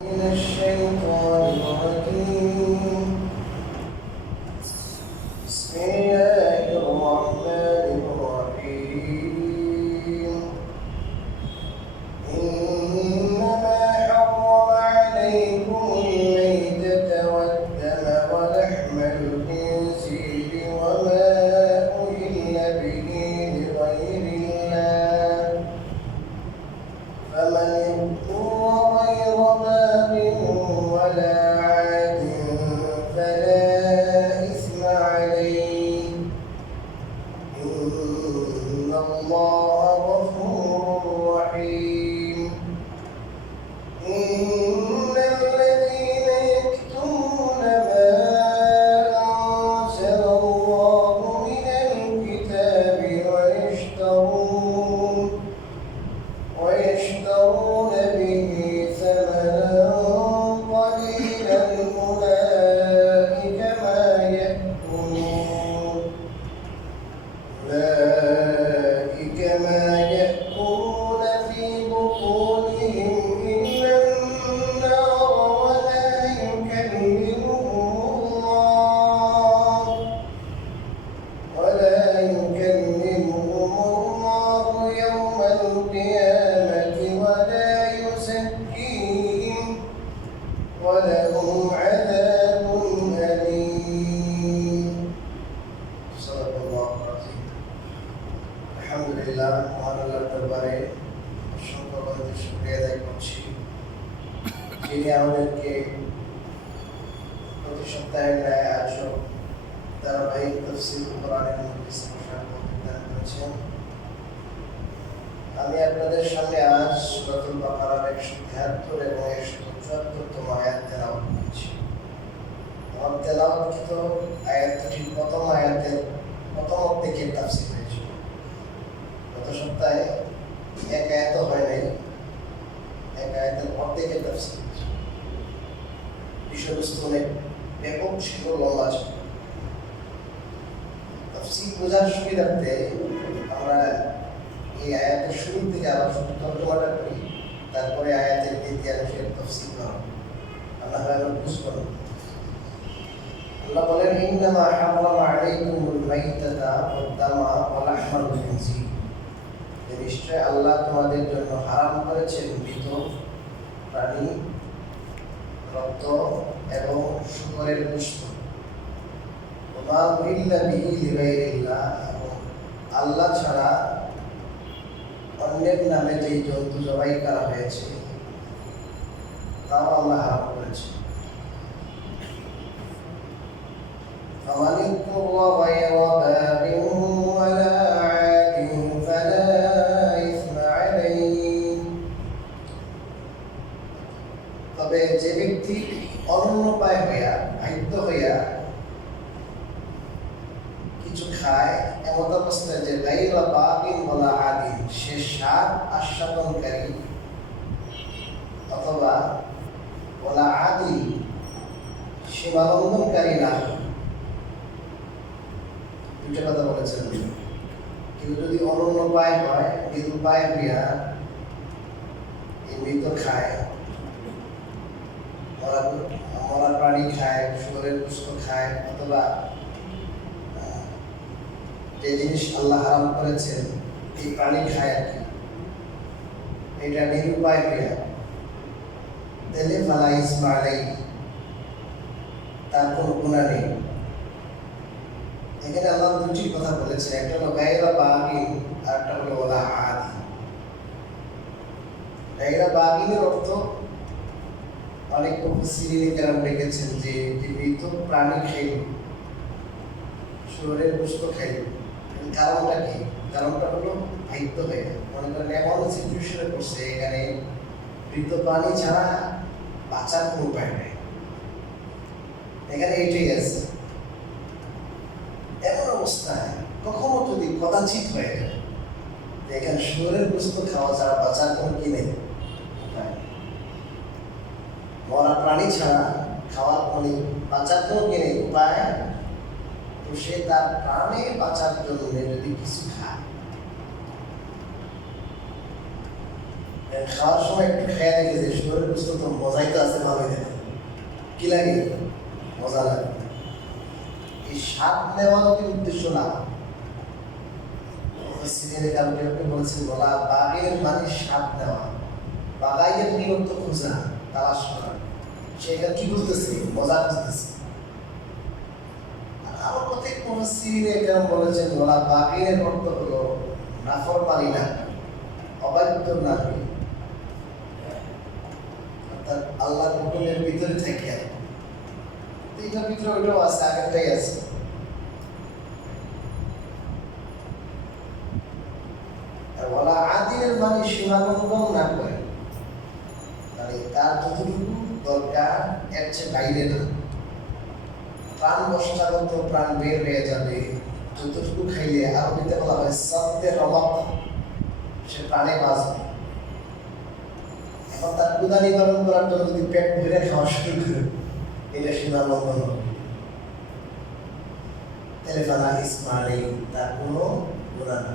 من الشيطان الرجيم بسم الله الرحمن الرحيم إنما حرم عليكم الميتة والدم ولحم الخنزير وما أهل به لغير الله فمن اضطر غير باغ ولا عاد فلا إثم عليه إن الله غفور رحيم إن الذين يكتمون ما أنزل الله من الكتاب ويشترون به ثمنا قليلا أولئك ما يأكلون في بطونهم إلا النار ولا يكلمهم الله يوم القيامة ولا يزكيهم ولهم عذاب أليم صدق الله العظيم الحمد لله মহান আল্লাহর দরবারে অসংখ্য শুকরিয়া আদায় করছি যিনি আমাদেরকে প্রতি সপ্তাহের ন্যায় আজও ধারাবাহিক তাফসীর কোরআনের মধ্যে প্রসার দান করেছেন। আমি আপনাদের সামনে আজ সূরাতুল বাকারার 173 এবং 174তম আয়াত তেলাওয়াত করছি। আমার তেলাওয়াতকৃত আয়াতটি প্রথম আয়াতের প্রথম অর্ধেকের তাফসীর হয়েছিল। গত সপ্তাহে এক আয়াত হয় নাই, এক আয়াতের অর্ধেকের তাফসীর হয়েছিল। বিষয়বস্তু অনেক ব্যাপক ছিল, লম্বা ছিল। তাফসীর বোঝার সুবিধার্থে আমরা এই আয়াতের শুরু থেকে আবার শুধু তর্জমাটা করি, তারপরে আয়াতের দ্বিতীয়াংশের তাফসীর করা আল্লাহ বুঝব না। আল্লাহ বলেন ইন্নামা হারামা আলাইকুমুল মাইতাতা ওয়াদ-দামা ওয়া লাহমাল খিনজির, নিশ্চয় আল্লাহ তোমাদের জন্য হারাম করেছেন মৃত প্রাণী, রক্ত এবং শুকরের গোশত, ওয়া উহিল্লা বিহি লিগাইরিল্লাহ, এবং আল্লাহ ছাড়া অন্যের নামে যেই জন্তু জবাই করা হয়েছে তাও আল্লাহ হারাম করেছে। فمن اضطر غير باغ ولا عاد فلا إثم عليه, তবে যে ব্যক্তি অন্যপায় হইয়া বাধ্য হইয়া কিছু খায় এমন অবস্থায় যে গাইরা বাগিন ওয়ালা আদিন, সে স্বাদ আস্বাদনকারী অথবা ওয়ালা আদি সীমালঙ্ঘনকারী না, দুটো কথা বলেছেন। কেউ যদি অনন্যপায় হয়, নিরুপায় হইয়া এই মৃত খায়, মরা প্রাণী খায়, শুকরের গোশত খায়, অথবা যে জিনিস আল্লাহ হারাম করেছেন এই প্রাণী খায় আর কি, এটা নিরুপায় হইয়া, তাহলে ফালা ইসমা আলাইহি, তার কোনো গুনাহ নেই। এখানে আল্লাহ দুটি কথা বলেছেন, একটা হলো গায়রা বাগিন আর একটা হলো ওয়ালা আদি। গায়রা বাগিনের অর্থ অনেক মুফাসসিরিনে কেরাম লিখেছেন যে মৃত প্রাণী খাইল, শুকরের গোশত খাইল, কারণটা কি? কারণটা হলো বাধ্য হয়ে, মনে করেন এমন সিচুয়েশনে পড়ছে এখানে মৃত প্রাণী ছাড়া বাঁচার কোনো উপায় নেই, এখানে এটাই আছে। এমন অবস্থায় কখনো যদি কদাচিৎ হয়ে যায় এখানে শুকরের গোশত খাওয়া ছাড়া বাঁচার কোনো কি নেই, মরা প্রাণী ছাড়া খাওয়ার কোনো বাঁচার কোনো কি নেই উপায়, তো সে তার প্রাণে বাঁচার জন্য যদি কিছু খায় খাওয়ার সময় একটু খেয়ে দেখে যে শুয়োরের গোস্ত তো মজাই তো আছে, ভালোই দেখে কি লাগে, মজা লাগে। এই স্বাদ নেওয়া যদি উদ্দেশ্য না, সিরিয়ালের কারণে আপনি বলেছেন বলা বাঘের মানে স্বাদ নেওয়া, বাগাইয়ের নিয়ন্ত্র খোঁজা, তালাশ করা, সেটা কি বুঝতেছে, মজা বুঝতেছে। আর আরো প্রত্যেক মুফাসসিরিনে কেরাম বলেছেন বলা বাঘের অর্থ হলো নাফরমানি না, অবাধ্য না, অর্থাৎ আল্লাহর হুকুমের ভিতরে থাকে। এইটার ভিতরে ওইটাও আছে, আগেরটাই আছে। বলা আদিলের মানে সীমালঙ্ঘন না করে, মানে তার যতটুকু দরকার এর চেয়ে বাইরে না, প্রাণ বসাগত প্রাণ বের হয়ে যাবে যতটুকু খাইলে। আরো দিতে বলা হয় সত্যের অভাব, সে প্রাণে বাঁচবে। এখন তার ক্ষুধা নিবারণ করার জন্য যদি পেট ভরে খাওয়া শুরু করে, এটা সীমালঙ্ঘন হবে। তেলেফানা ইসমাইল তার কোনো গুণা না।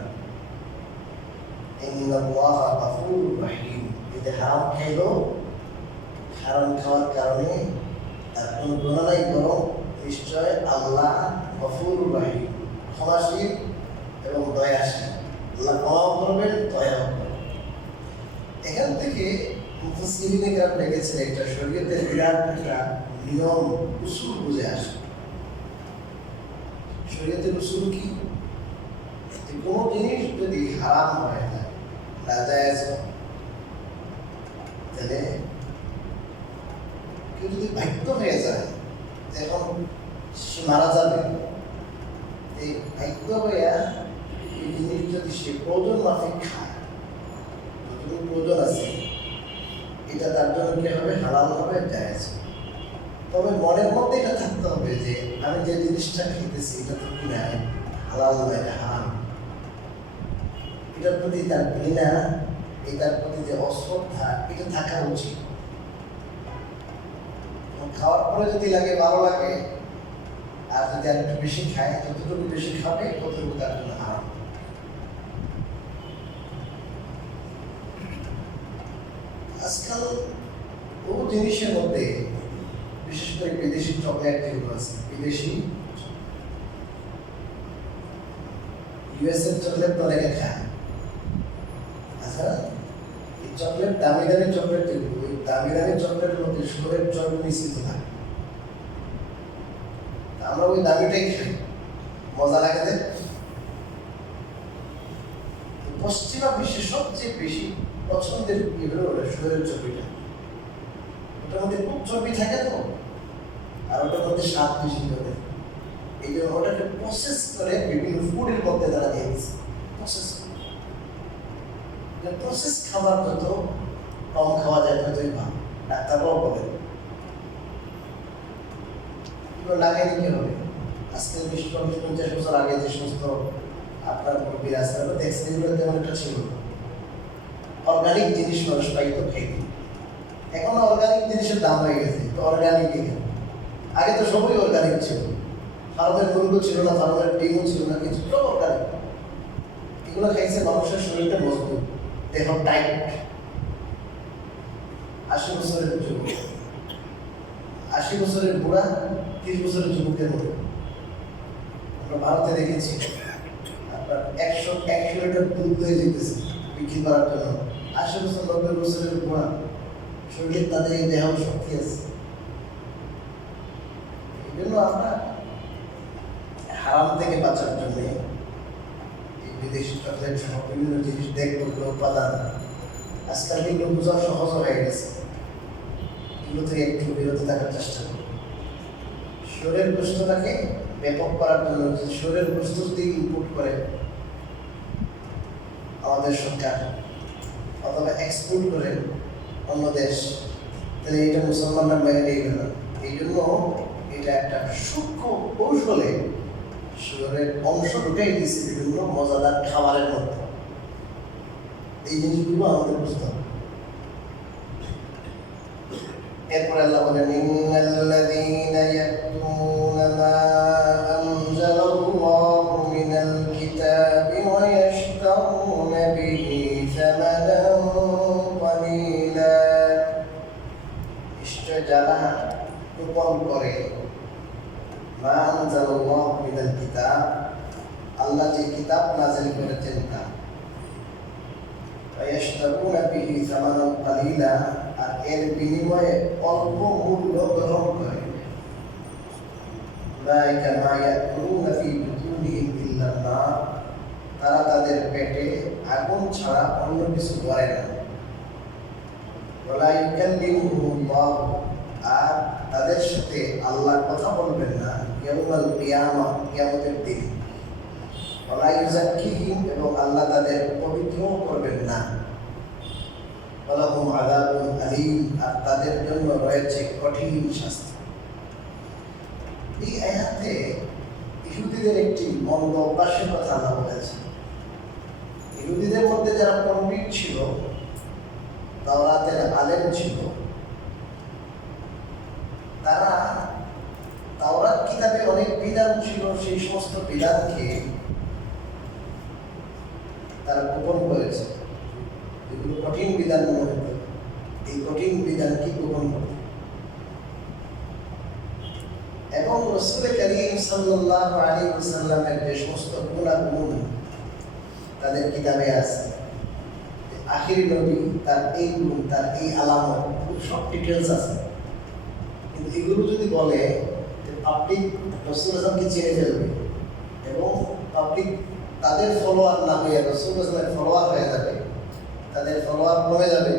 ইন্নাল্লাহা গফুরুর রহিম, যদি হারাম খাইলো, হারাম খাওয়ার কারণে তার কোনো গুণা নাই, বরং নিশ্চয় আল্লাহ গফুরুর রহিম, ক্ষমাশীল এবং দয়াশীল। আল্লাহ ক্ষমাও করবেন, দয়াও করবেন। এখান থেকে মুফাসসিরিনে কেরাম লিখেছেন একটা শরীয়তের বিরাট একটা নিয়ম উসুল বুঝে আসে। শরীয়তের উসুল কি? কোনো জিনিস যদি হারাম হয়ে যায়, নাজায়েজ, তাহলে কেউ যদি বাধ্য হয়ে যায় এখন সে মারা যাবে, এই বাধ্য হইয়া এই জিনিস যদি সে প্রয়োজন মাফিক খায়, যতটুকু প্রয়োজন আছে, এটা তার জন্য কি হবে, হালাল হবে, জায়েজ। তবে মনের মধ্যে এটা থাকতে হবে যে আমি যে জিনিসটা খেতেছি এটা তো কিনা হালাল নয়, এটা হারাম। এটার প্রতি তার ঘৃণা, এটার প্রতি যে অশ্রদ্ধা, এটা থাকা উচিত। খাওয়ার পরে যদি লাগে, ভালো লাগে, আর যদি আর একটু বেশি খায়, যতটুকু বেশি খাবে ততটুকু তার জন্য হারাম। আজকাল বহু জিনিসের মধ্যে, বিশেষ করে বিদেশি চকলেট যেগুলো আছে, বিদেশি ইউএসএর চকলেট তো অনেকে খায়। আচ্ছা, এই চকলেট দামি দামি চকলেট যেগুলো, ওই দামি দামি চকলেটের মধ্যে শুকরের চর্বি মিশ্রিত থাকে। আমরা ওই দামিটাই খাই, মজা লাগে দেখ। পশ্চিমা বিশ্বে সবচেয়ে বেশি পছন্দের কি হলো শুকরের চর্বিটা। ওটার মধ্যে খুব চর্বি থাকে তো, আর ওটার মধ্যে স্বাদ বেশি হবে। এই জন্য ওটাকে প্রসেস করে বিভিন্ন ফুডের মধ্যে তারা দিয়ে দিচ্ছে। প্রসেস খাবার যত কম খাওয়া যায় ততই ভালো, ডাক্তাররাও বলে। এগুলো লাগাই দিতে হবে। আজকে 20-50 বছর আগে যে সমস্ত আপনার মুরব্বীরা আছে, দেখছেন এগুলো তেমন একটা ছিল না। অর্গানিক জিনিস মানুষ পাইতো খেতে। এখন অর্গানিক জিনিসের দাম হয়ে গেছে, তো অর্গানিক আগে তো সবই অর্গানিক ছিল। ফার্মের গরু ছিল না, ফার্মের ডিমও ছিল না, কিছু সব অর্গানিক। এগুলো খাইছে মানুষের শরীরটা মজবুত, দেহ টাইট। 80 বছরের যুবক, 80 বছরের বুড়া 30 বছরের যুবকের মতো। আমরা ভারতে দেখেছি আপনার 100 লিটার দুধ হয়ে যেতেছে বিক্রি করার জন্য। 80 বছর 90 বছরের বুড়া, শরীরে তাদের এই দেহ শক্তি আছে। এই জন্য আমরা হারাম থেকে বাঁচার জন্য এই বিদেশি চকলেট সহ বিভিন্ন জিনিস দেখবো, উপাদান আজকাল এগুলো বোঝা সহজ হয়ে গেছে। এগুলো থেকে একটু বিরত থাকার চেষ্টা করি। শরীরের গোষ্ঠটাকে ব্যাপক করার জন্য, শরীরের গোষ্ঠ যদি ইনপুট করে আমাদের সরকার অথবা এক্সপোর্ট করে অন্য দেশ, তাহলে এটা মুসলমানরা মেনে নেবে না। এই জন্য এটা একটা সূক্ষ্ম কৌশলে শরীরের অংশ ঢুকাই দিয়েছে বিভিন্ন মজাদার খাবারের মধ্যে। এই জিনিসগুলো আমাদের বুঝতে হবে। এরপরে আল্লাহ বলেন, ইন্নাল্লাযীনা ইয়াকতুমুনা মা আনজালাল্লাহু মিনাল কিতাবি ওয়া ইয়াশতারুনা বিহি সামানান নিশ্চয় যারা গোপন করে মা আনজালাল্লাহু মিনাল কিতাব, আল্লাহ যে কিতাব নাযিল করেছেন তা, ওয়ায়াশতারুনা বিহি সামানান কালিলা, আর এর বিনিময়ে অল্প মূল্য গ্রহণ করে, উলাইকা মা ইয়াকুলুনা ফি বুতুনিহিম ইল্লান নার, তারা তাদের পেটে আগুন ছাড়া অন্য কিছু করে না। ওয়ালা ইউকাল্লিমুহুমুল্লাহ, আর তাদের সাথে আল্লাহ কথা বলবেন না ইয়াউমাল কিয়ামা, কিয়ামতের দিন। ওয়ালা ইউযাক্কিহিম, এবং আল্লাহ তাদের পবিত্র করবেন না। ওয়ালাহুম আযাবুন আলীম, আর তাদের জন্য রয়েছে কঠিন শাস্তি। এই আয়াতে ইহুদিদের একটি মন্দ অভ্যাসের কথা আল্লাহ বলেছেন। ইহুদিদের মধ্যে যারা পণ্ডিত ছিল, তাওরাতের আলেম ছিল, তারা তাওরাত কিতাবে অনেক বিধান ছিল, সেই সমস্ত বিধানকে তারা গোপন করেছে। এগুলো কঠিন বিধান মনে হতো, এই কঠিন বিধানকে গোপন করত। এবং রাসূল কারীম সাল্লাল্লাহু আলাইহি ওয়াসাল্লামের যে সমস্ত গুণ তাদের কিতাবে আছে, আখিরি নবী তার এই গুণ, তার এই আলামত, সব ডিটেলস আছে। কিন্তু এগুলো যদি বলে, পাবলিক রাসূল আসলামকে চিনে ফেলবে এবং পাবলিক তাদের ফলোয়ার না হয়ে রাসূল আসলামের ফলোয়ার হয়ে যাবে, তাদের ফলোয়ার কমে যাবে।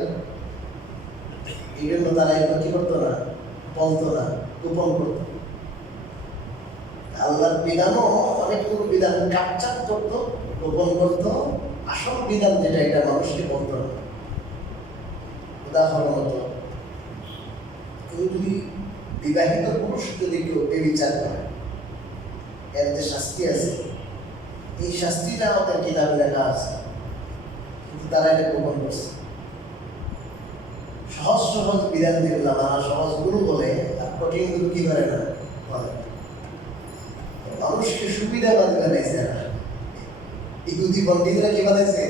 এই জন্য তারা এগুলো কি করতো না, বলতো না, গোপন করতো। আল্লাহর বিধানও অনেকগুলো বিধান কাটছাট করতো, গোপন করতো। আসল বিধান যেটা, এটা মানুষকে বলতো না। উদাহরণত, কেউ যদি বিবাহিত পুরুষ যদি কেউ বেবিচার করে, এর যে শাস্তি আছে, এই শাস্তিটা আমাদের কিতাবে লেখা আছে, কিন্তু তারা এটা গোপন করছে। সহজ সহজ বিধান দিয়ে জানা, সহজ গুরু বলে, আর কঠিন গুরু কি করে না বলে। মানুষকে সুবিধাবাদী বানাইছে। ইহুদি পণ্ডিতরা কি বানাইছে?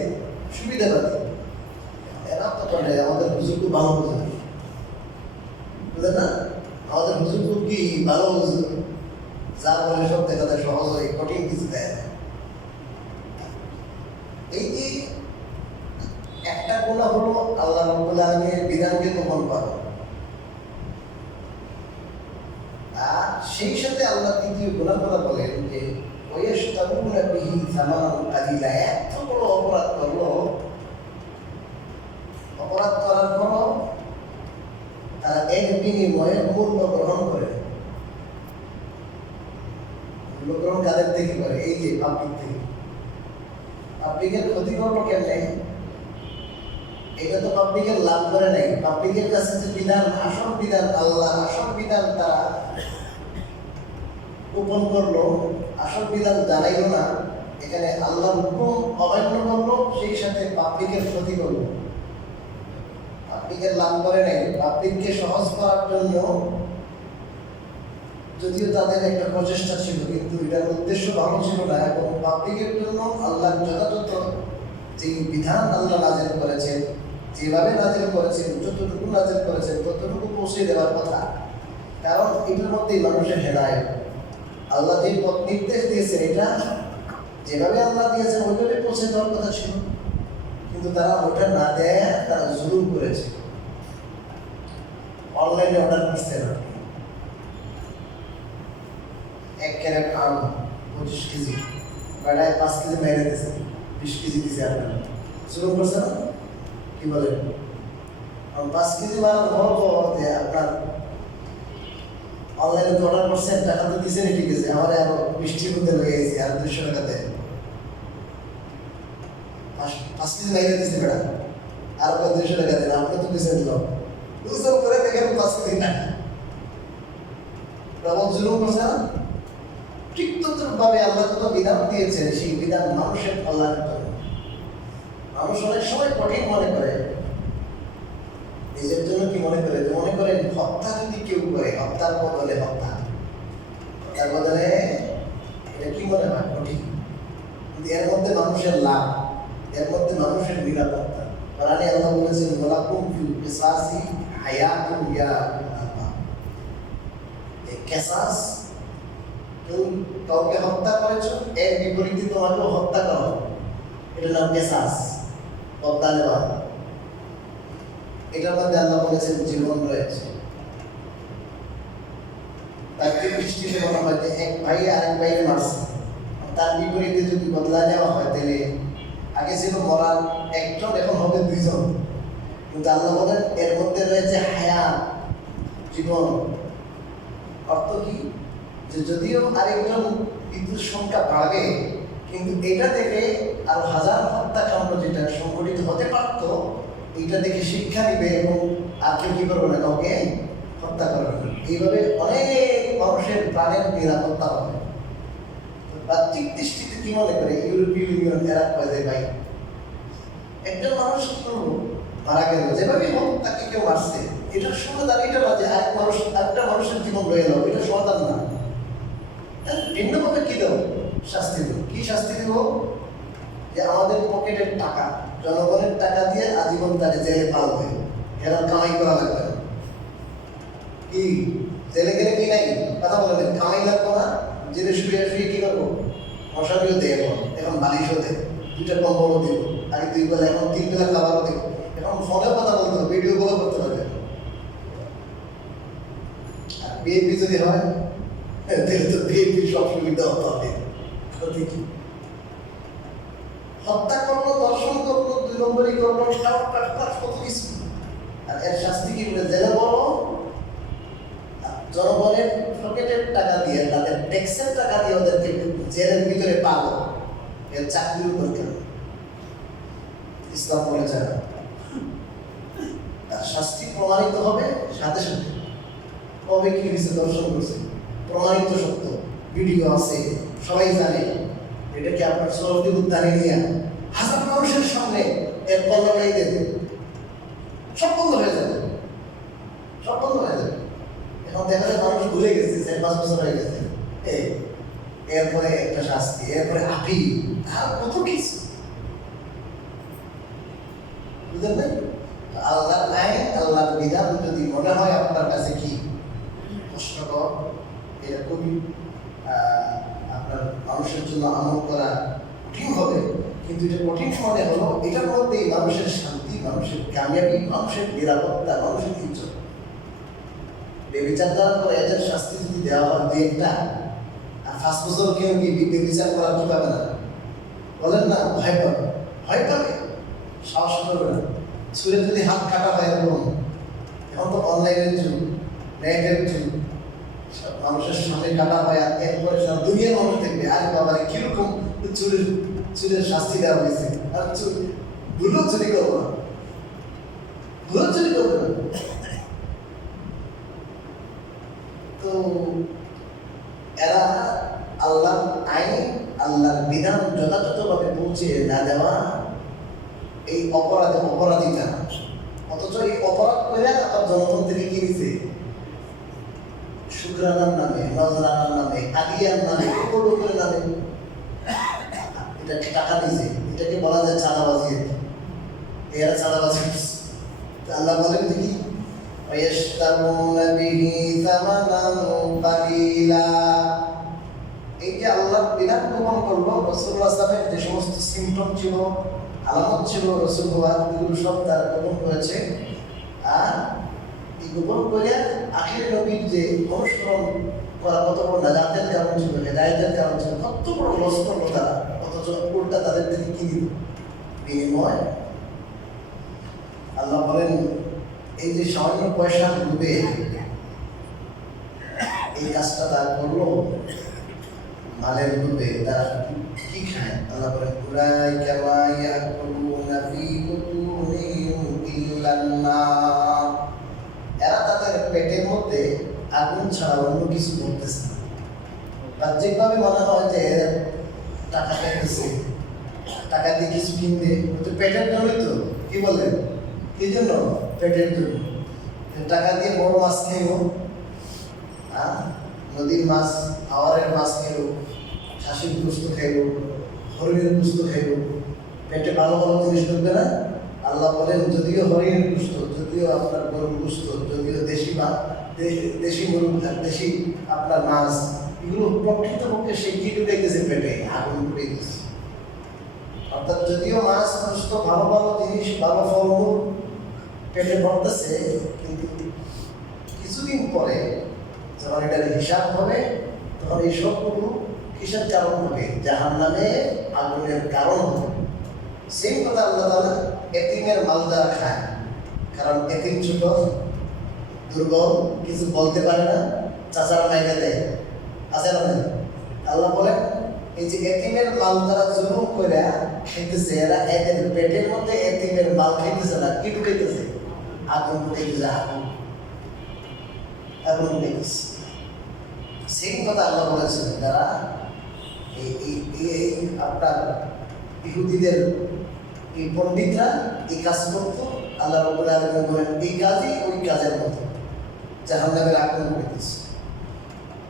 সুবিধাবাদী। এরা তো বলে আমাদের হুজুর খুব ভালো হুজুর, বুঝলেন না? আমাদের হুজুর খুব কি ভালো হুজুর, যা বলে সব দেখাতে সহজ হয়, কঠিন কিছু দেয় না। এই যে একটা গুনাহ হলো আল্লাহ রাব্বুল আলামিনের বিধানকে গোপন করা, আর সেই সাথে আল্লাহ তৃতীয় গুনাহ কথা বলেন যে ওয়ায়াশতারুনা বিহি সামানান কালিলা। এত বড় অপরাধ করলো, অপরাধ করার পরও তারা এর বিনিময়ে মূল্য গ্রহণ করে। মূল্য গ্রহণ কাদের থেকে করে? এই যে পাবলিক থেকে। পাবলিকের ক্ষতি করলো কেমনে? এটা তো পাবলিকের লাভ করে নাই। পাবলিকের কাছে যে বিধান, আসল বিধান, আল্লাহ আসল বিধান তারা গোপন করলো, আসল বিধান জানাইলো না। এখানে আল্লাহর হুকুম অমান্য করলো, সেই সাথে পাবলিকের ক্ষতি করলো। পাবলিকের লাভ করে নাই। পাবলিককে সহজ করার জন্য যদিও তাদের একটা প্রচেষ্টা ছিল, কিন্তু এটার উদ্দেশ্য ভালো ছিল না। এবং পাবলিকের জন্য আল্লাহ যথাযথ যে বিধান আল্লাহ নাযিল করেছেন, যেভাবে নাযিল করেছেন, যতটুকু নাযিল করেছেন ততটুকু পৌঁছে দেওয়ার কথা। কারণ এটার মধ্যেই মানুষের হেদায়েত। আল্লাহ যে পথ নির্দেশ দিয়েছেন, এটা যেভাবে আল্লাহ দিয়েছেন ওইভাবে পৌঁছে দেওয়ার কথা ছিল, কিন্তু তারা ওটা না দেয়, তারা জুলুম করেছে। অনলাইনে অর্ডার করছে না, 1 ক্যারেট আম 25 কেজি, বেড়ায় 5 কেজি বাইরে দিয়েছে, 20 কেজি দিয়েছে। আপনার জুলুম করছে না? কি বলেন? 5 কেজি মাল আপনার অনলাইনে তো অর্ডার করছেন, টাকা তো দিয়েছেন, ঠিক আছে, আমার আরো 20 মধ্যে হয়ে গেছে, আর 200 টাকা দেয়। 5 কেজি বাইরে দিয়েছে বেড়া, আর 200 টাকা দেন, আপনি তো দিয়েছেন লোক বুঝতে করে দেখেন 5 কেজি না। প্রবল জুলুম করছে না? ঠিক তদ্রুপভাবে আল্লাহ কত বিধান দিয়েছেন, সেই বিধান মানুষের কল্যাণের জন্য। মানুষ অনেক সময় কঠিন মনে করে, নিজের জন্য কি মনে করে? মনে করেন হত্যা যদি কেউ করে, হত্যার বদলে হত্যা, তার বদলে এটা কি মনে হয়? কঠিন। কিন্তু এর মধ্যে মানুষের লাভ, এর মধ্যে মানুষের নিরাপত্তা। কোরআনে আল্লাহ বলেছেন ওয়ালাকুম ফিল কিসাসি হায়াতুন ইয়া উলামা। এই কেসাস, তুমি কাউকে হত্যা করেছো, এর বিপরীতে তোমাকেও হত্যা করা হবে, এটার নাম কেসাস, বদলা নেওয়া। এটার মধ্যে আল্লাহ বলেছেন জীবন রয়েছে। তার দৃষ্টিতে মনে হয় যে এক ভাই আরেক ভাইকে মারছে, তার বিপরীতে যদি বদলা নেওয়া হয় তাহলে আগে ছিল মরার একজন, এখন হবে দুইজন। কিন্তু আল্লাহ বলেন এর মধ্যে রয়েছে হায়াত, জীবন। অর্থ কি? যে যদিও আরেকজন বিদ্যুৎ সংখ্যা বাড়বে, কিন্তু এটা থেকে আরো হাজার হত্যাকাণ্ড যেটা সংঘটিত হতে পারত, এটা থেকে শিক্ষা নিবে এবং আর কেউ কি করবে না, কাউকে হত্যা করবে না। এইভাবে অনেক মানুষের প্রাণের নিরাপত্তা হবে। বাহ্যিক দৃষ্টিতে কি মনে করে ইউরোপীয় ইউনিয়ন এরা কয় যে ভাই একজন মানুষ মারা গেল, যেভাবে হোক তাকে কেউ মারছে, এটার সমাধান এটা না যে আরেকটা মানুষের জীবন রয়ে গেল, এটা সমাধান না। ভিন্নভাবে কি দেব? শাস্তি দেব। কি শাস্তি দেব? যে আমাদের পকেটের টাকা, জনগণের টাকা দিয়ে আজীবন তাকে জেলে পালবে, এরা কামাই করা লাগবে না। কি জেলে গেলে কি নাই কথা বলে দেন, কামাই লাগবো না, জেলে শুয়ে শুয়ে কি করবো? মশারিও দেয়, এখন বালিশও দেয়, দুইটা কম্বলও দেবো, আগে 2 বেলা, এখন 3 বেলা খাবারও দেবো, এখন ফোনে কথা বলতে হবে, ভিডিও কল করতে পারবে। আর বিএনপি যদি হয় তাহলে তো বিএনপি সব সুবিধা হতে হবে। ক্ষতি কি? হত্যা করলো, দর্শন করলো, 2 নম্বরই করলো, কত কিছু। আর এর শাস্তি কি বলে? জেলে বলো, জনগণের পকেটের টাকা দিয়ে, তাদের ট্যাক্সের টাকা দিয়ে ওদেরকে জেলের ভিতরে পালো, এর চাকরির উপর কেন? ইসলাম বলেছে না। তার শাস্তি প্রমাণিত হবে সাথে সাথে। কবে কি হয়েছে? দর্শন করছে, প্রমাণিত সত্য, ভিডিও আছে, সবাই জানে। এটা কি আপনার সরদি উদ্যানে নিয়ে হাজার মানুষের সামনে এর কল্যাণাই দেবে, সব বন্ধ হয়ে যাবে, সব বন্ধ হয়ে যাবে। এখন দেখা যায় মানুষ ভুলে গেছে, 4-5 বছর হয়ে গেছে। এরপরে একটা শাস্তি, এরপরে আপিল, আর কত কিছু, বুঝলেন না? আল্লাহর আইন, আল্লাহর বিধান যদি মনে হয় আপনার কাছে কি কষ্টকর, এটা খুবই আপনার মানুষের জন্য আমল করা কঠিন হবে, কিন্তু এটা কঠিন মনে হলো এটার মধ্যেই মানুষের শান্তি, মানুষের কামিয়াবি, মানুষের নিরাপত্তা, মানুষের ইজ্জত। বেবিচার করার পর এদের শাস্তি যদি দেওয়া হয় 2-1টা, আর 5 বছর কেউ কি বেবিচার করার কি পাবে না? বলেন না, ভয় পাবে, ভয় পাবে, সাহস করবে না। ছুঁড়ে যদি হাত কাটা হয় এরকম, এখন তো অনলাইনের যুগ, নেটের যুগ, মানুষের সামনে কাটা হয়, আর এরপরে দুনিয়ার মানুষ দেখবে, আরে বাবা কিরকম চুরের শাস্তি দেওয়া হয়েছে। আর ভুলও চুরি করবো না, ভুলও চুরি করবে না। তো এরা আল্লাহর আইন, আল্লাহর বিধান যথাযথভাবে পৌঁছে না দেওয়া, এই অপরাধীটা, অথচ এই অপরাধ করে আবার জনগণ থেকে কি নিছে? শুক্রানার নামে, নজরানার নামে, আদিয়ার নামে, উপর নামে এটাকে টাকা দিয়েছে। এটাকে বলা যায় চাঁদাবাজি। এরা চাঁদাবাজি করছে। আল্লাহ বলেন কি? এই যে আল্লাহর বিধান গ্রহণ করলো, রাসূলুল্লাহ সাল্লাল্লাহু আলাইহি ওয়াসাল্লামের যে সমস্ত সিমটম ছিল, আলামত ছিল, রাসূল এগুলো সব তার গ্রহণ করেছে। আর এই গ্রহণ করে আখির নবীর যে অনুসরণ করা কত বড় নাজাতের কারণ ছিল, হেদায়েতের কারণ ছিল, কত বড় লস করলো তারা, অথচ উল্টা তাদের থেকে কি দিল? বিনিময়। আল্লাহ বলেন এই যে সামান্য পয়সা ডুবে এই কাজটা তারা করলো, মালের ডুবে তারা কি খায়? আল্লাহ বলেন উলাইকা মা ইয়াকুলুনা ফি বুতুনিহিম ইল্লান নার। এরা তাদের পেটের মধ্যে আগুন ছাড়া অন্য কিছু করতেছে না। বাহ্যিকভাবে মনে হয় যে টাকা খাইতেছে, টাকা দিয়ে কিছু কিনবে, পেটের জন্যই তো। কি বলেন? এই জন্য পেটের জন্য টাকা দিয়ে বড় মাছ খেলো, নদীর মাছ, হাওরের মাছ খেলো, খাসির গোস্ত খাইলো, হরিণের গোস্ত খাইলো, পেটে ভালো ভালো জিনিস ঢুকবে না। আল্লাহ বলেন যদিও হরিণের গোস্ত, যদি যদিও আপনার গরুর গোশত, যদিও দেশি গরু, দেশি আপনার মাছ, এগুলো প্রকৃতপক্ষে সে কি ঢুকাইতেছে পেটে, আগুন ঢুকাইতেছে। অর্থাৎ যদিও মাছ গোশত ভালো ভালো জিনিস, ভালো ফলমূল পেটে পড়তেছে, কিন্তু কিছুদিন পরে যখন এটার হিসাব হবে তখন এই সবগুলো কিসের কারণ হবে? জাহান্নামে আগুনের কারণ হবে। সেই কথা আল্লাহ তাআলা এতিমের মাল যারা খায়, কারণ এতিম ছোট, দুর্বল, কিছু বলতে পারে না, চাচারা মাইনে দেয়, আছে না? আল্লাহ বলেন এই যে এতিমের মাল তারা জুলুম করে খাইতেছে, এরা এদের পেটের মধ্যে এতিমের মাল খাইতেছে না, কি ঢুকাইতেছে? আগুন ঢুকাইতেছে, আগুন ঢুকাইতেছে। সেই কথা আল্লাহ বলেছেন যারা এই আপনার ইহুদিদের এই পণ্ডিতরা এই কাজ করতো, আল্লাহ রাব্বুল আলামিন বলেন এই কাজই ওই কাজের মতো, জাহান্নামের আগুন ঢুকাইতেছে।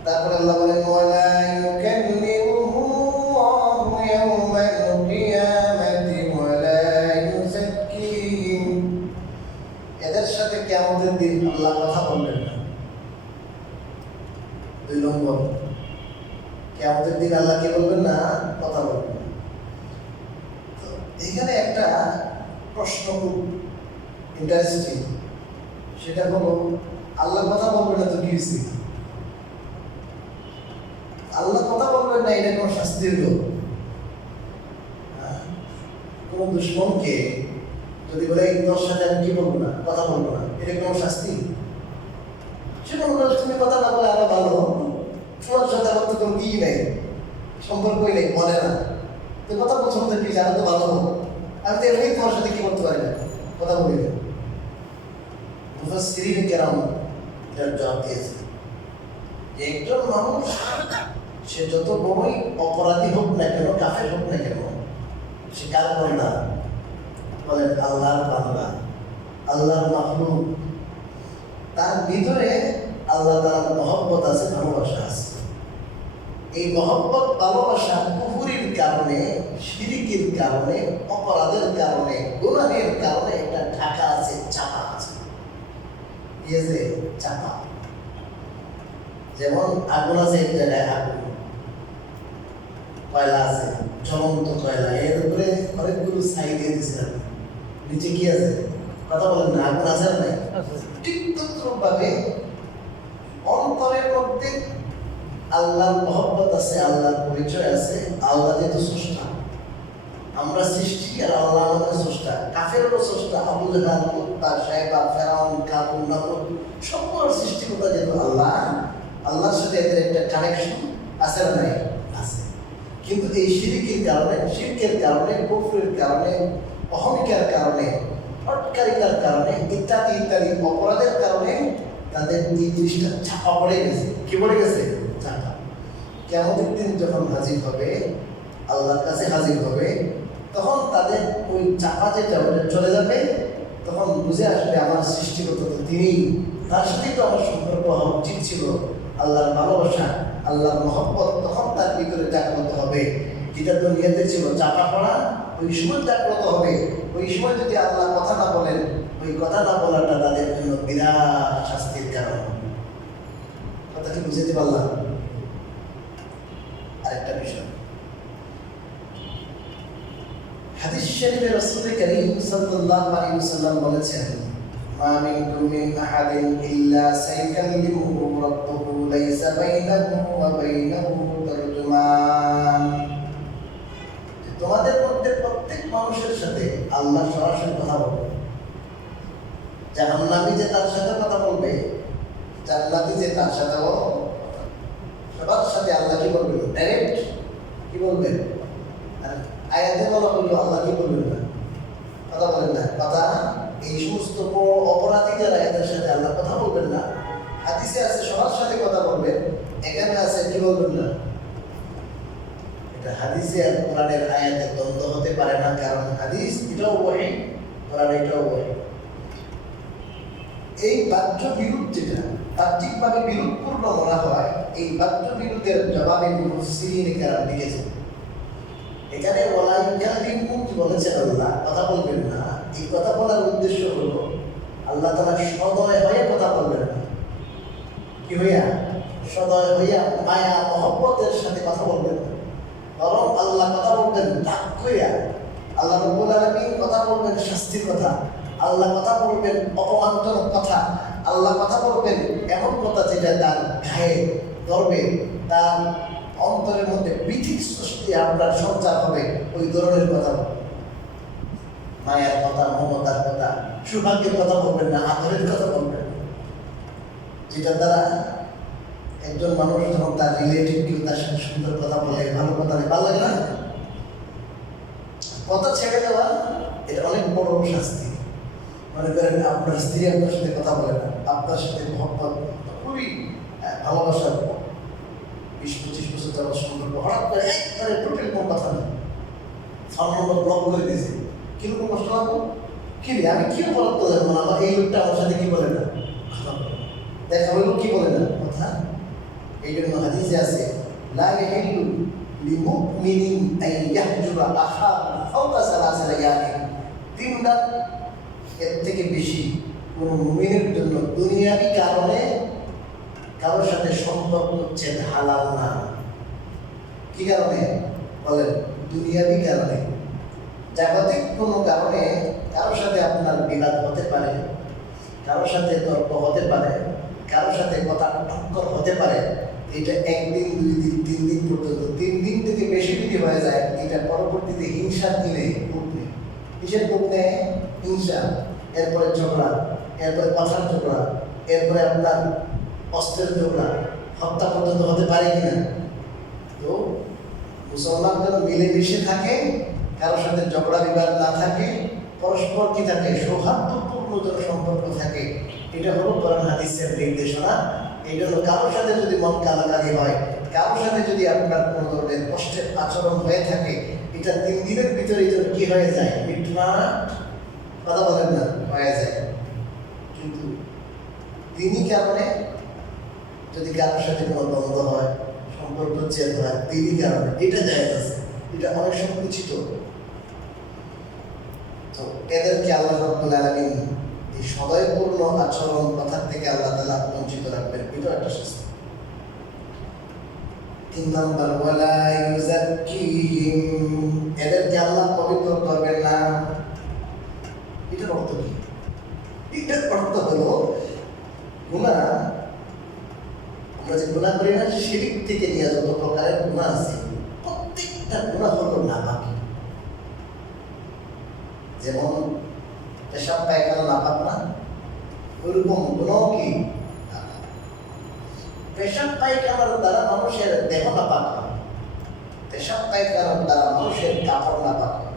তারপর আল্লাহ বলেন ওয়ালা ইউকাল্লিমুহুমুল্লাহু ইয়াওমাল কিয়ামাতি ওয়ালা ইউযাক্কিহিম, এদের সাথে কিয়ামতের দিন আল্লাহ কথা বলবেন না। 2 নম্বর, কিয়ামতের দিন আল্লাহ কি বলবেন না? কথা বলবেন না। তো এখানে একটা প্রশ্ন খুব ইন্টারেস্টিং, সেটা হলো আল্লাহ কথা বলবেন না তো কি হয়েছে? আল্লাহ কথা বলবেন না, এটা কোনো শাস্তির লোক? কোন দুশ্মনকে যদি বলে তোর সাথে আমি কি বলবো না, কথা বলবো না, এটা কোনো শাস্তি? সে বলবো তুমি কথা না বলে আরো ভালো, তোমার সাথে আমার তো কোনো কি নেই, সম্পর্কই নেই, বলে না, তো কথা বলছো তো কি জানো তো ভালো হোক, আমি তো এমনি তোমার সাথে কি করতে পারি না, কথা বলি না। মুফাসসিরিন কেরাম এর জবাব দিয়েছে যে একজন মানুষ সে যত বড়ই অপরাধী হোক না কেন, কাফের হোক না কেন, সে কার বান্দা? বলেন আল্লাহর বান্দা, আল্লাহর মাখলুক। তার ভিতরে আল্লাহ তাআলার মহব্বত আছে, ভালোবাসা আছে। এই মহব্বত ভালোবাসা কুফরির কারণে, শিরকের কারণে, অপরাধের কারণে, গুনাহের কারণে এটা ঢাকা আছে, চাপা আছে। চাপা, যেমন আগুন আছে এক জায়গায়, আগুন কয়লা আছে, জ্বলন্ত কয়লা, এর উপরে অনেকগুলো ছাই দিয়ে দিয়েছিলাম, নিচে কি আছে? কথা বলেন না, আগুন আছে না? ঠিক তদ্রূপভাবে অন্তরের মধ্যে আল্লাহর মহব্বত আছে, আল্লাহর পরিচয় আছে। আল্লাহ যেহেতু স্রষ্টা, আমরা সৃষ্টি, আর আল্লাহ আমাদের স্রষ্টা। কাফেরও স্রষ্টা, আবু জাহল, উতবা, শাইবা, ফেরাউন, কারুন, নমরুদ, সবগুলোর সৃষ্টিকর্তা যেহেতু আল্লাহ, আল্লাহর সাথে এদের একটা কানেকশন আছে না? নাই, আছে। কিন্তু এই শিরকের কারণে, কুফরের কারণে, অহমিকার কারণে, হটকারিতার কারণে, ইত্যাদি ইত্যাদি অপরাধের কারণে তাদের এই জিনিসটা চাপা পড়ে গেছে। কি পড়ে গেছে? চাপা। কিয়ামতের দিন যখন হাজির হবে, আল্লাহর কাছে হাজির হবে, তখন তাদের ওই চাপা যেটা ওটা চলে যাবে। তখন বুঝে আসবে আমার সৃষ্টিকর্তা তো তিনি, তার সাথেই তো আমার সম্পর্ক হওয়া উচিত ছিল। আল্লাহর ভালোবাসা, আল্লাহর মহব্বত তখন তার ভিতরে জাগ্রত হবে। যেটা দুনিয়াতে ছিল চাপা পড়া, ওই সময় জাগ্রত হবে। ওই সময় যদি আল্লাহ কথা না বলেন, ওই কথা না বলাটা তাদের জন্য বিরাট শাস্তির কারণ। কথা কি বুঝতে পারলাম? আরেকটা বিষয়, হাদিস শরীফে রাসূল করিম সাল্লাল্লাহু আলাইহি ওয়াসাল্লাম বলেছেন, মা মিনকুম মিন আহাদিন ইল্লা সাইকাল্লিমুহু রাব্বুহু লাইসা বাইনাহু ওয়া বাইনাহু তারজুমান। তোমাদের মধ্যে প্রত্যেক মানুষের সাথে আল্লাহ সরাসরি কথা বলবে। জাহান্নামী যে তার সাথে কথা বলবে, জান্নাতি যে তার সাথে, সবার সাথে আল্লাহ কি বলবেন? ডাইরেক্ট কি বলবেন? আর আয়াতে বলা বললো আল্লাহ কি বলবেন না, কথা বলেন না। কথা এই সমস্ত অপরাধী যারা, এদের সাথে আল্লাহ কথা বলবেন না। হাদিসে আছে সবার সাথে কথা বলবেন, এখানে আছে কি বলবেন না। এটা হাদিসে আর কোরআনের আয়াতে দ্বন্দ্ব হতে পারে না, কারণ হাদিস এটাও ওহী, কোরআন এটাও ওহী। এই বাহ্য বিরোধ যেটা বাহ্যিকভাবে বিরোধপূর্ণ মনে হয়, এই বাহ্য বিরোধের জবাবে মুফাসসিরিন কেরাম লিখেছেন। এখানে ওয়ালা ইউকাল্লিমুহু কি বলেছেন? আল্লাহ কথা বলবেন না। এই কথা বলার উদ্দেশ্য হলো আল্লাহ তাআলা সদয় হয়ে কথা বলবেন না। কি হইয়া? সদয় হইয়া মায়া মহব্বতের সাথে কথা বলবেন না, বরং আল্লাহ কথা বলবেন রাগ হইয়া। আল্লাহ রাব্বুল আলামিন কথা বলবেন শাস্তির কথা, আল্লাহ কথা বলবেন অপমানজনক কথা, আল্লাহ কথা বলবেন এমন কথা যেটা তার গায়ে ধরবে, তার অন্তরের মধ্যে পৃথিক সৃষ্টি আপনার সঞ্চার হবে, ওই ধরনের কথা বলবেন। মায়ের কথা, মমতার কথা, সৌভাগ্যের কথা বলবেন না, আদরের কথা বলবেন না, যেটা দ্বারা একজন মানুষ যখন তার রিলেটিভ কেউ তার সাথে সুন্দর কথা বলে, ভালো কথা বলে, ভালো লাগে না? কথা ছেড়ে দেওয়া এটা অনেক বড় শাস্তি। মনে করেন আপনার স্ত্রী আপনার সাথে কথা বলে না, আপনার সাথে মহব্বত খুবই ভালোবাসার 20-25 বছর যাওয়ার সম্পর্ক, হঠাৎ করে একবারে টোটাল কোনো কথা নেই, ফোন নম্বর ব্লক করে দিয়েছে। কিরকম কষ্ট লাগবো? কি রে, আমি কি অপরাধ করলাম? আমার এই লোকটা আমার সাথে কি বলে না, দেখা হইল কি বলে না কথা। এই জন্য হাদিসে আছে, লা ইয়াহিল্লু লিমুমিনিন আন ইয়াহজুরা আখাহু ফাওকা সালাসা লায়ালিন। 3 রাত এর থেকে বেশি কোনো মুমিনের জন্য দুনিয়াবি কারণে কারোর সাথে সম্পর্ক হচ্ছে হালাল না। কি কারণে বলেন? দুনিয়াবি কারণে। জাগতিক কোনো কারণে কারোর সাথে আপনার বিবাদ হতে পারে, কারোর সাথে তর্ক হতে পারে, কারোর সাথে কথা টক্কর হতে পারে। এটা 1 দিন 2 দিন 3 দিন পর্যন্ত, 3 দিন থেকে বেশি যদি হয়ে যায়, এটা পরবর্তীতে হিংসার দিনে উঠবে। কিসের উঠবে? হিংসা, এরপরে ঝগড়া, এরপরে কথার ঝগড়া, এরপরে আপনার অস্ত্রের ঝগড়া, হত্যা পর্যন্ত হতে পারে কিনা। তো মুসলমান যেন মিলেমিশে থাকে, কারোর সাথে ঝগড়া বিবাদ না থাকে, পরস্পর কি থাকে, সৌহার্দ্যপূর্ণ যেন সম্পর্ক থাকে। এটা হলো কোরআন হাদিসের নির্দেশনা। এই জন্য কারোর সাথে যদি মন কালাকালি হয়, কারোর সাথে যদি আপনার কোনো ধরনের কষ্টের আচরণ হয়ে থাকে, এটা 3 দিনের ভিতরে কি হয়ে যায়? মিটমাট, কথা বলেন না, হয়ে যায়। কিন্তু দিনই কারণে যদি কারোর সাথে কোনো দ্বন্দ্ব হয়, সম্পর্ক চেঞ্জ হয়, দিনই কারণে, এটা জায়েজ আছে, এটা অনেক সংকুচিত। তো এদেরকে আল্লাহ রাব্বুল আলামিন এই সদয়পূর্ণ আচরণ কথা থেকে আল্লাহ তাআলা বঞ্চিত রাখবেন, এটা একটা শাস্তি। 3 নাম্বার, ওয়ালা ইউযাক্কিহিম, এদেরকে আল্লাহ পবিত্র করবেন না। এটার অর্থ কি? এটার অর্থ হলো গুনাহ, আমরা যে গুনাহ করি না, শিরক থেকে নিয়ে যত প্রকারের গুনাহ আছে, প্রত্যেকটা গুনাহ হলো নাপাকি। যেমন পেশাব পায়খানা নাপাক না, ওইরকম গুনাহ কি? পেশাব পায়খানার দ্বারা মানুষের দেহ নাপাক হয়, পেশাব পায়খানার দ্বারা মানুষের কাপড় নাপাক হয়,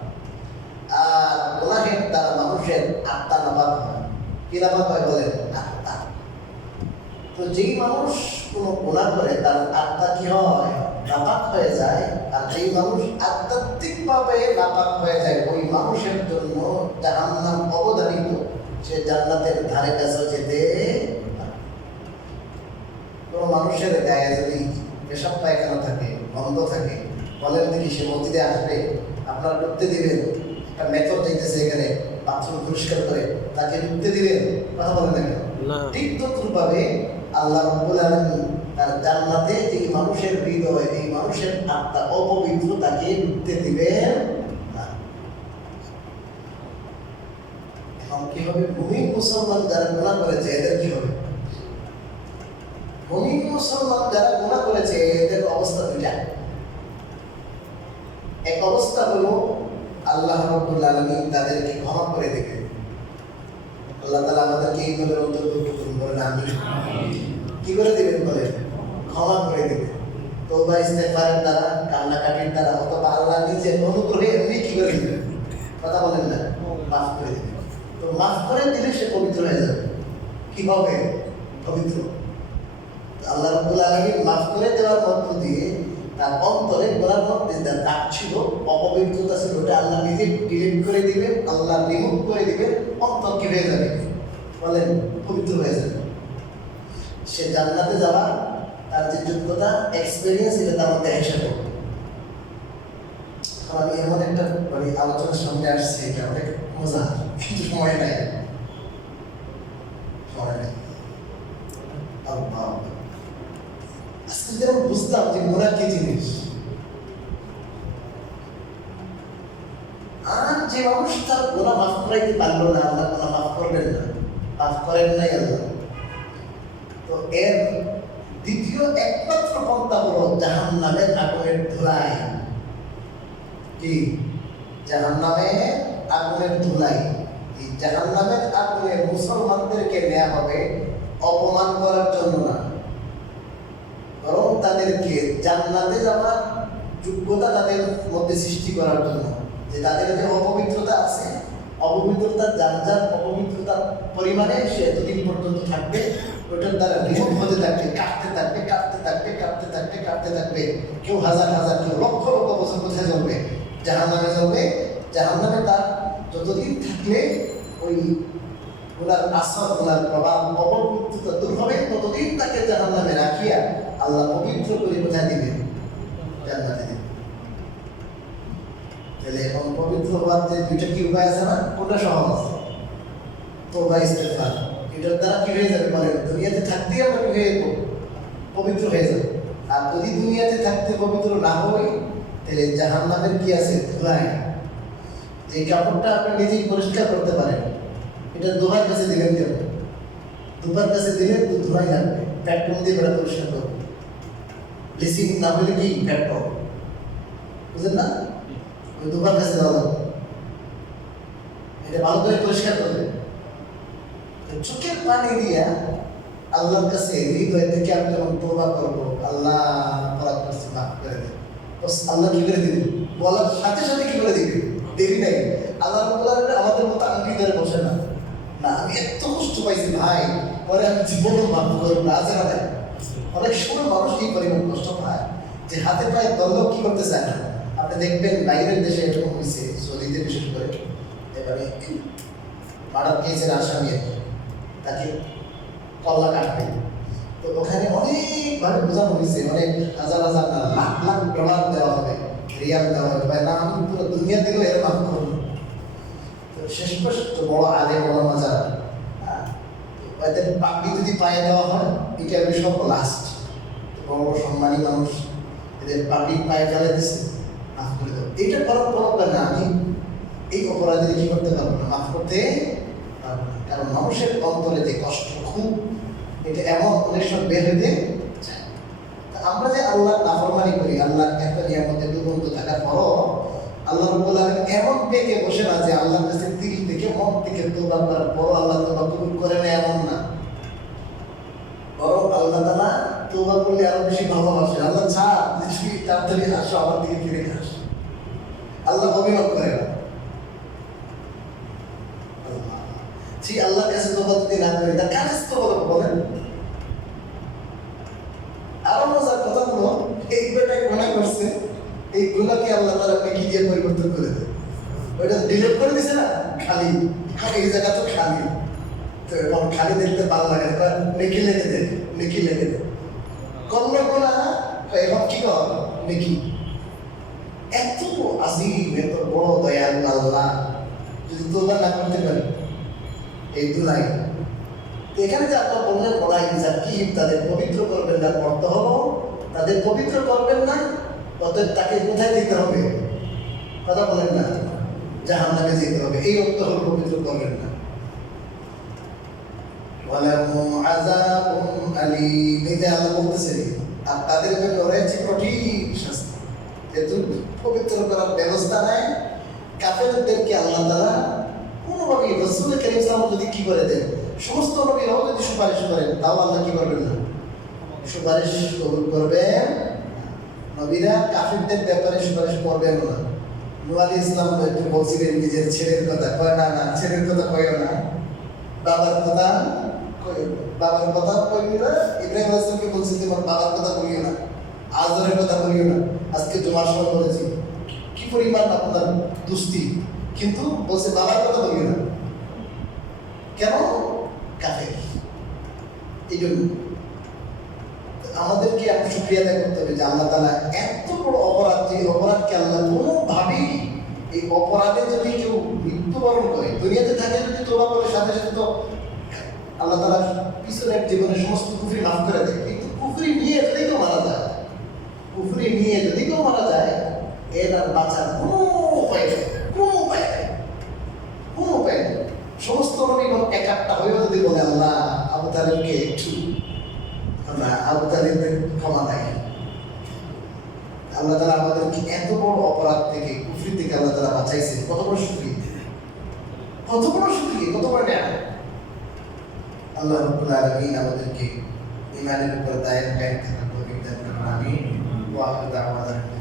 আর গুনাহের দ্বারা মানুষের আত্মা নাপাক হয়। কি নাপাক হয় বলেন? আত্মা। তো যেই মানুষ কোনো গুনাহ করে তার আত্মা কি হয়? নাপাক হয়ে যায়। আর যেই মানুষ আধ্যাত্মিকভাবে নাপাক হয়ে যায়, ওই মানুষের জন্য জাহান্নাম অবধারিত, সে জান্নাতের ধারে কাছে যেতে পারে। কোনো মানুষের গায়ে যদি পেশাব পায়খানা থাকে, গন্ধ থাকে, বলেন দেখি সে মসজিদে আসবে, আপনারা ঢুকতে দিবেন? একটা মেথড দিতেছে এখানে, বাথরুম পরিষ্কার করে তাকে ঢুকতে দিবেন? কথা বলেন না। ঠিক তদ্রূপভাবে আল্লাহ রাব্বুল আলামিন তার জান্নাতে এই মানুষের হৃদয়, এই মানুষের আত্মা অপবিত্র, তাকে ঢুকতে দিবেন না। এখন কি হবে? মুমিন মুসলমান যারা গুনাহ করেছে, এদের কি হবে? মুমিন মুসলমান যারা গুনাহ করেছে, এদের অবস্থা দুইটা। এক অবস্থা হলো আল্লাহ রাব্বুল আলামিন তাদেরকে ক্ষমা করে দিবেন। আল্লাহ তাআলা আমাদেরকে এই দলের অন্তর্ভুক্ত করুন, বলেন আমিন। কি করে দিবেন? বলে ক্ষমা করে দিবেন, তওবা ইস্তেগফারের দ্বারা, কান্নাকাটির দ্বারা, অথবা আল্লাহ নিজে অনুগ্রহে এমনি কি করে দিবেন? কথা বলেন না, মাফ করে দিবেন। তো মাফ করে দিলে সে পবিত্র হয়ে যাবে। কিভাবে পবিত্র? আল্লাহ রাব্বুল আলামিন মাফ করে দেওয়ার মধ্য দিয়ে তার অন্তরে গোলার মধ্যে যা দাগ ছিল, অপবিত্রতা ছিল, ওটা আল্লাহ নিজে ডিলিট করে দিবেন, আল্লাহ রিমুভ করে দিবেন, অন্তর কি হয়ে যাবে? বলেন পবিত্র হয়ে যাবে। সে জান্নাতে যাওয়া তার যে যোগ্যতা, এক্সপিরিয়েন্স, এটা তার মধ্যে এসে পড়বে। আমি এমন একটা আলোচনার সামনে আসছি, এটা অনেক মজা, কিন্তু সময় নাই। আজকে যদি আমরা বুঝতাম যে গুনাহ কি জিনিস, আর যে মানুষ তার গুনাহ মাফ করাইতে পারলো না, আল্লাহ গুনাহ মাফ করবেন না, মাফ করেন নাই আল্লাহ, তো এর দ্বিতীয় একমাত্র পন্থা হলো জাহান্নামের আগুনের ধুলাই। কি? জাহান্নামের আগুনের ধুলাই। এই জাহান্নামের আগুনে মুসলমানদেরকে নেওয়া হবে অপমান করার জন্য না, বরং তাদেরকে জান্নাতে যাওয়ার যোগ্যতা তাদের মধ্যে সৃষ্টি করার জন্য। যে তাদের যে অপবিত্রতা আছে, অপবিত্রতা যার যার অপবিত্রতার পরিমাণে সে এতদিন পর্যন্ত থাকবে, ওইটার দ্বারা রিমুভ হতে থাকবে, কাটতে থাকবে, কাটতে থাকবে, কাটতে থাকবে, কাটতে থাকবে। কেউ হাজার হাজার, কেউ লক্ষ লক্ষ বছর কোথায় জ্বলবে? জাহান্নামে জ্বলবে। জাহান্নামে তার যতদিন থাকলে ওই ওনার আসর, ওনার প্রভাব, অপবিত্রতা দূর হবে, ততদিন তাকে জাহান্নামে রাখিয়া আল্লাহ পবিত্র করে কোথায় দিবেন? জান্নাতে দিবেন। তাহলে এখন পবিত্র হওয়ার যে দুইটা কি উপায় আছে না? কোনটা সহজ? তওবা ইস্তেগফার। এটার দ্বারা কি হয়ে যাবে? মানে দুনিয়াতে থাকতেই আমরা কি হয়ে যাবো? পবিত্র হয়ে যাবো। আর যদি দুনিয়াতে থাকতে পবিত্র না হই, তাহলে জাহান্নামের কি আছে? ধুলাই। এই কাপড়টা আপনি নিজেই পরিষ্কার করতে পারেন, এটা দুবার কাছে দিলেন কেন? দুবার কাছে দিলে তো ধুলাই লাগবে, পেট্রোল দিয়ে বেড়া পরিষ্কার করবে। ব্লিচিং না হলে কি পেট্রোল, বুঝলেন না? ওই দুবার কাছে দেওয়া লাগবে, এটা ভালো করে পরিষ্কার করবে। চোখের পানি দিয়া আল্লাহর কাছে হৃদয় থেকে আমি যখন তওবা করবো, আল্লাহ অপরাধ করছি, মাফ করে দেন, আল্লাহ কি করে দিবেন? বলার সাথে সাথে কি করে দিবেন? দেরি নাই। আল্লাহ আমাদের মতো আংটি ধরে বসে না, না আমি এত কষ্ট পাইছি ভাই, পরে আমি জীবনও মাফ করবো না, আছে না? অনেক সময় মানুষ এই পরিমাণ কষ্ট পায় যে হাতে পায়ে দণ্ড কি করতে চায় না। আপনি দেখবেন বাইরের দেশে এরকম হয়েছে, সৌদিতে বিশেষ করে, এবারে মার্ডার কেসের আসামি তাকে কল্লা কাটবে, তো ওখানে অনেকভাবে বোঝানো হয়েছে, অনেক হাজার হাজার না লাখ লাখ ডলার দেওয়া হবে, রিয়াল দেওয়া হবে, না আমি পুরো দুনিয়া দিলেও এর মাফ করবো। তো শেষ পর্যন্ত বড় আলে বড় মজা, এদের পাগড়ি যদি পায়ে দেওয়া হয়, এটা আমি সব লাস্ট। বড় বড় সম্মানী মানুষ এদের পাগড়ি পায়ে ফেলে দিচ্ছে, মাফ করে দেবো। এইটা করার পর না আমি এই অপরাধীদের কি করতে পারবো না, মাফ করতে পারবো না। কারণ মানুষের অন্তরে যে কষ্ট, খুব এটা এমন অনেক সময় বের হইতে চায়। আমরা যে আল্লাহর নাফরমানি করি, আল্লাহর একটা নিয়ামতে ডুবন্ত থাকার পরও আল্লাহ রাব্বুল আলামিন এমন পেকে বসে না যে আল্লাহর কাছে দিল থেকে মন থেকে তওবা করার পরও আল্লাহ তওবা কবুল করে না, এমন না। বরং আল্লাহ তাআলা তওবা করলে আরো বেশি ভালোবাসে। আল্লাহ চায় যে তাড়াতাড়ি আসো, আমার দিকে ফিরে আসো। আল্লাহ অভিনব করে না। সেই আল্লাহর কাছে তওবা যদি না করি, তার কাছে তওবা বলেন। আরো মজার কথা হলো, এই বেটায় গুনাহ করছে, এই গুনাহকে আল্লাহ তাআলা নেকি দিয়ে পরিবর্তন করে দেয়। ওইটা ডিলিট করে দিছে না, খালি এই জায়গা তো খালি, তো এখন খালি দেখতে ভালো লাগে, নেকি লেগে দেয়, নেকি লেগে দেয়। কর্ম গুনাহ এখন কি কর নেকি। এত আজিম, এত বড় দয়ালু আল্লাহ, যদি তওবা না করতে পারি এই দুলাই। এখানে যে আপনার বললেন বলাই কি তাদের পবিত্র করবেন না, অর্থ হলো তাদের পবিত্র করবেন না, অতএব তাকে কোথায় যেতে হবে? কথা বলেন না, জাহান্নামে যেতে হবে। এই অর্থ হলো পবিত্র করবেন না। ওয়ালাহুম আযাবুন আলীম, এই যে আল্লাহ বলতেছেন, আর তাদের জন্য রয়েছে কঠিন শাস্তি। যেহেতু পবিত্র করার ব্যবস্থা নাই, কাফেরদেরকে আল্লাহ তাআলা কোনোভাবেই রাসূল কারীম সাল্লাল্লাহু আলাইহি ওয়াসাল্লাম যদি কি করে দেন, সমস্ত নবীরাও যদি সুপারিশ করেন, তাও আল্লাহ কি করবেন না, সুপারিশ কবুল করবেন। নবীরা কাফিরদের ব্যাপারে সুপারিশ করবেন না। নূহ আলাইহিস সালাম তো একটু বলছিলেন নিজের ছেলের কথা, কয় না না ছেলের কথা কইও না, বাবার কথা কইও, বাবার কথা কইও না। ইব্রাহিম আলাইহিস সালামকে বলছেন তোমার বাবার কথা বলিও না, আজরের কথা বলিও না। আজকে জুমার সময় বলেছি কি পরিমাণ আপনার দুস্তি, কিন্তু বলছে বাবার কথা বলিও না। কেন? কাফের। এই জন্য আমাদেরকে একটু শুকরিয়া আদায় করতে হবে যে আল্লাহ তাআলা এত বড় অপরাধ, যে অপরাধকে আল্লাহ কোনোভাবেই, এই অপরাধে যদি কেউ মৃত্যুবরণ করে, দুনিয়াতে থাকে যদি তওবা করে সাথে সাথে তো আল্লাহ তাআলা পিছনের জীবনে সমস্ত কুফরি মাফ করে দেয়, কিন্তু কুফরি নিয়ে যদি কেউ মারা যায়, কুফরি নিয়ে যদি কেউ মারা যায়, এর আর বাঁচার কোনো উপায় নেই, কোনো উপায় নেই, কোনো উপায় নেই। সমস্ত নবীগণ এক একটা হয়েও যদি বলে আল্লাহ আবু তালেবকে একটু আমরা আবু তালেবের ক্ষমা নাই, আল্লাহ তাআলা আমাদেরকে এত বড় অপরাধ থেকে, কুফরি থেকে আল্লাহ তাআলা বাঁচাইছে, কত বড় শুকরিয়া, কত বড় শুকরিয়া, কত বড় নিয়ামত। আল্লাহ রাব্বুল আলামিন আমাদেরকে ঈমানের উপর দায়েম কায়েম থাকার তৌফিক দান করুন। আমিন। ওয়া আখিরু দাওয়ানা